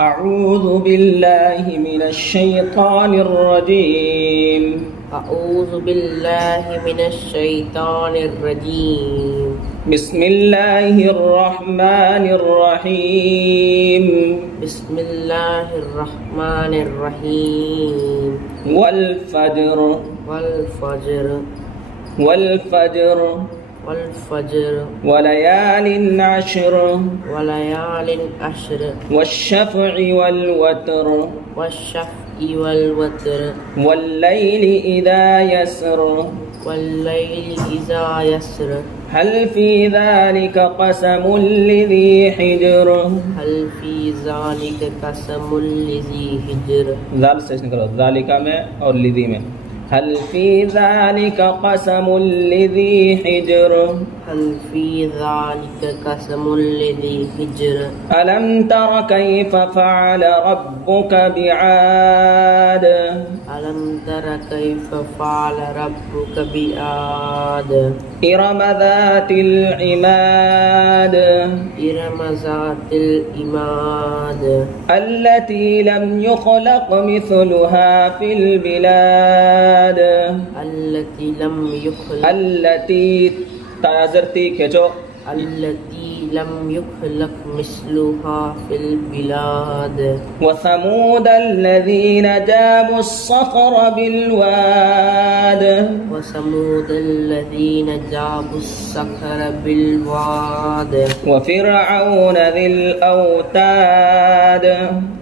أعوذ بالله من الشيطان الرجيم. أعوذ بالله من الشيطان الرجيم. بسم الله الرحمن الرحيم. بسم الله الرحمن الرحيم. والفجر والفجر والفجر والفجر وليال عشر وليال عشر والشفع والوتر والشفع والوتر والليل إذا يسر والليل إذا يسر هل في ذلك قسم لذي حجر. هل في ذلك قسم لذي حجر. ذال से निकलो ذالika में और लिदी में. هل في ذلك قسم لذي حجر. هل في ذلك قسم لذي حجر. ألم تر كيف فعل ربك بعاد. ألم تر كيف فعل ربك بعاد. إرم ذات العماد. إرم ذات العماد. التي لم يخلق مثلها في البلاد. التي لم يخلق التي ताजरती खींचो. التي لم يخلق مثلها في البلاد. وثمود الذين جابوا الصخر بالواد. وثمود الذين جابوا الصخر بالواد. وفرعون ذي الأوتاد.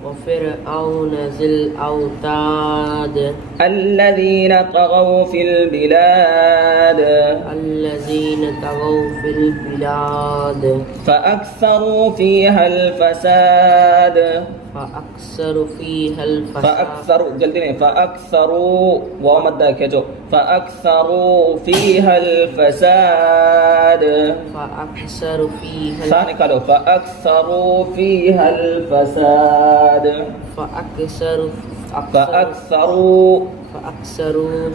وفرعون ذي الأوتاد. الذين طغوا في البلاد. الذين طغوا في البلاد. فأكثروا فيها الفساد. فأكثروا فيها الفساد. فأكثروا جلدي नहीं فأكثروا ومد खींचो. فأكثروا فيها الفساد. فأكثروا فيها सा निकालो. فأكثروا فيها الفساد. فأكثروا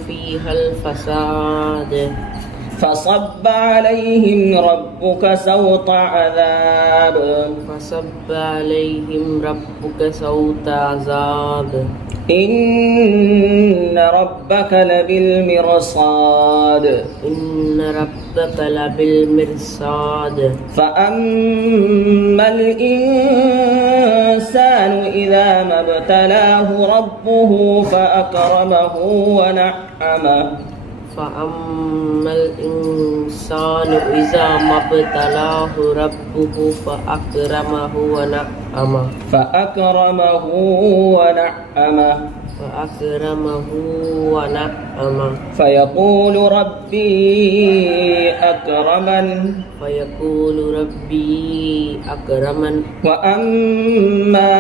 فيها الفساد. فصب عليهم ربك سوط عذاب. فصب عليهم ربك سوط عذاب. إن ربك لبالمرصاد. إن ربك لبالمرصاد. فأما الإنسان إذا ما ابتلاه ربه فأكرمه ونعمه. فأما الإنسان إذا ما ابتلاه ربه فأكرمه ونعمه. فأكرمه ونعمه. فأكرمه ونعمه. فيقول ربي أكرمن. فيقول ربي أكرمن. وأما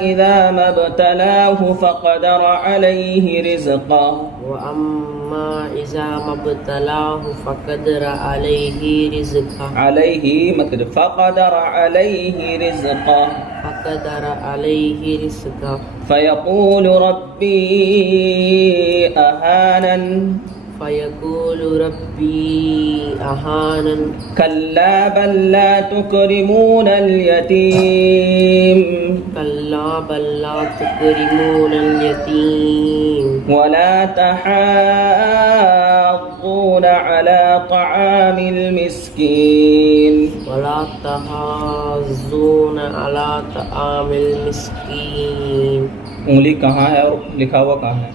إذا ما ابتلاه فقدر عليه رزقه. وأما إذا ما ابتلاه فقدر عليه رزقه. عليه مقدر فقدر عليه رزقه. فقدر عليه رزقه. فيقول ربي أهانن. فيقول ربي أهانن. كلا بل لا تكرمون اليتيم. كلا بل لا تكرمون اليتيم. ولا تحاضون على طعام المسكين. ولا تحاضون على طعام المسكين. उंगली कहाँ है और लिखा हुआ कहाँ है.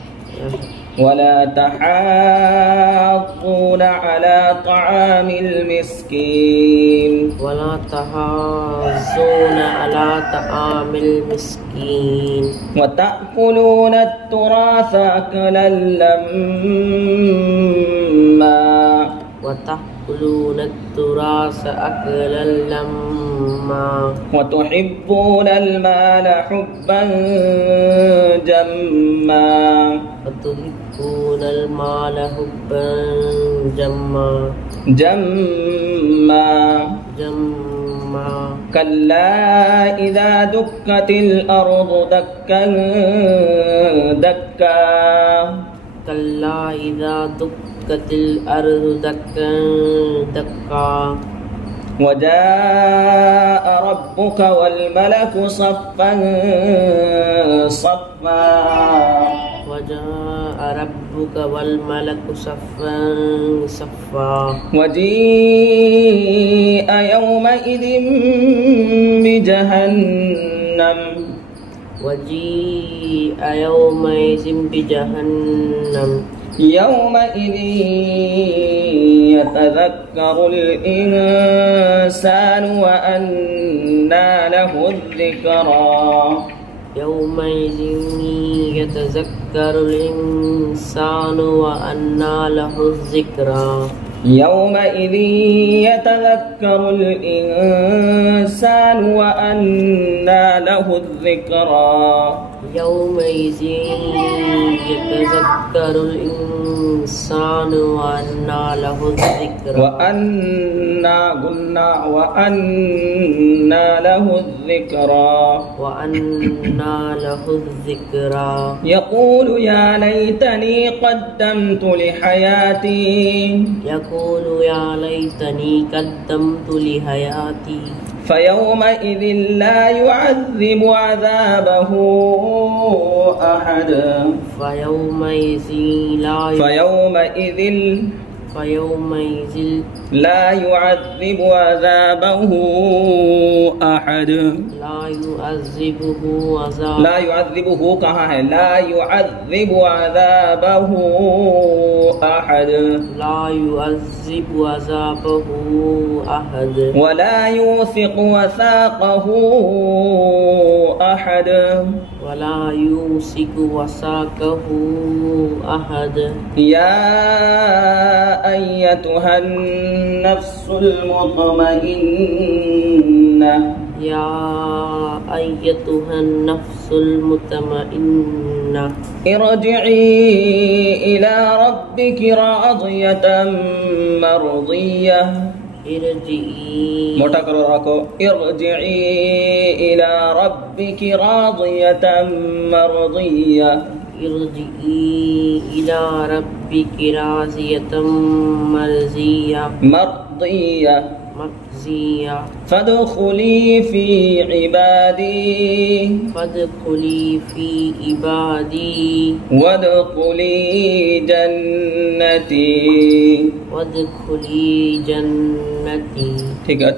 ولا تحاضون على طعام المسكين. ولا تحاضون على طعام المسكين. وتأكلون التراث أكلا لما. وتأكلون التراث أكلا لما. وتحبون المال حبا جما. وتحبون المال حبا جما. جما. جما. كلا إذا دكت الأرض دكا دكا. كلا إذا دكت الأرض دكا دكا. وجاء ربك والملك صفا صفا وجاء ربك والملك صفا صفا وجيء يومئذ بجهنم وجيء يومئذ بجهنم يومئذ يتذكر الإنسان وأنى له الذكرى يومئذ يتذكر الإنسان وأنى له الذكرى يومئذ يتذكر الإنسان وأنى له الذكرى يومئذ يتذكر الإنسان وأنى له الذكرى وأنى له الذكرى يقول يا ليتني قدمت لحياتي يقول يا ليتني قدمت لحياتي فيومئذ لا يعذب عذابه أحد فيومئذ لا يعذب عذابه أحد لا يعذبه कहाँ है لا يعذب عذابه أحد ولا يوثق وثاقه أحد يا أيتها النفس المطمئنة ارجعي إلى ربك راضية مرضية मोटा करो रखो ارجعي إلى ربك راضية مرضية مرضية فادخلي في عبادي وادخلي جنتي ठीक है।